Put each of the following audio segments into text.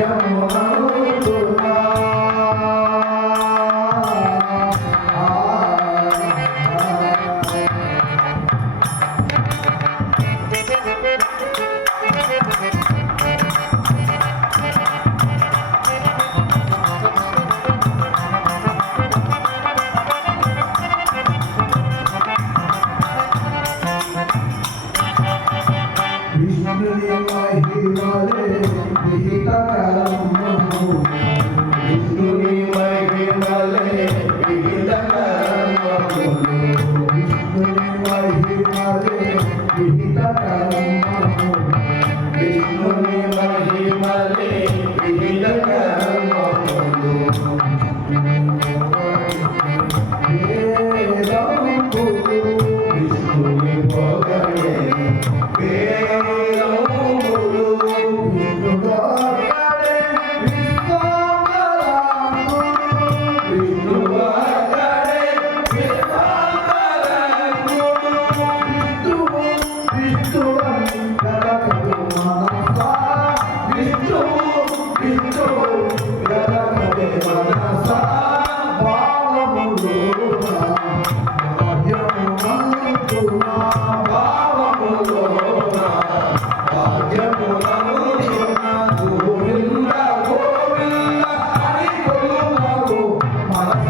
Don't Thank you. 아,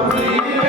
Lord,